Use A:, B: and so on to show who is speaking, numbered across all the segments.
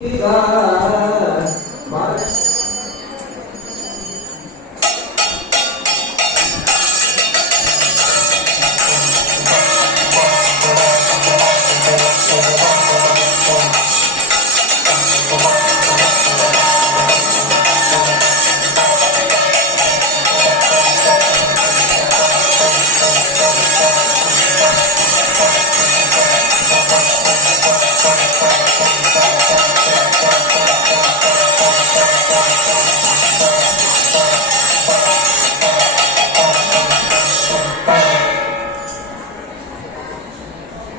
A: God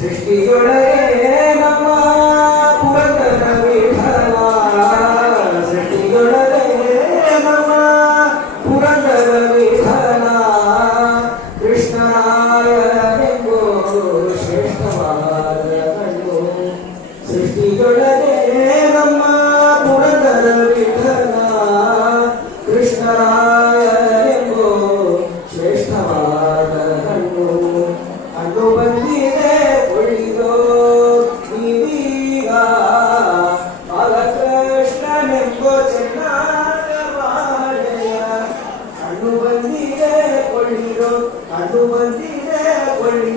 A: ಸೃಷ್ಟಿಯೊಳಗೆ I tu buen día, a.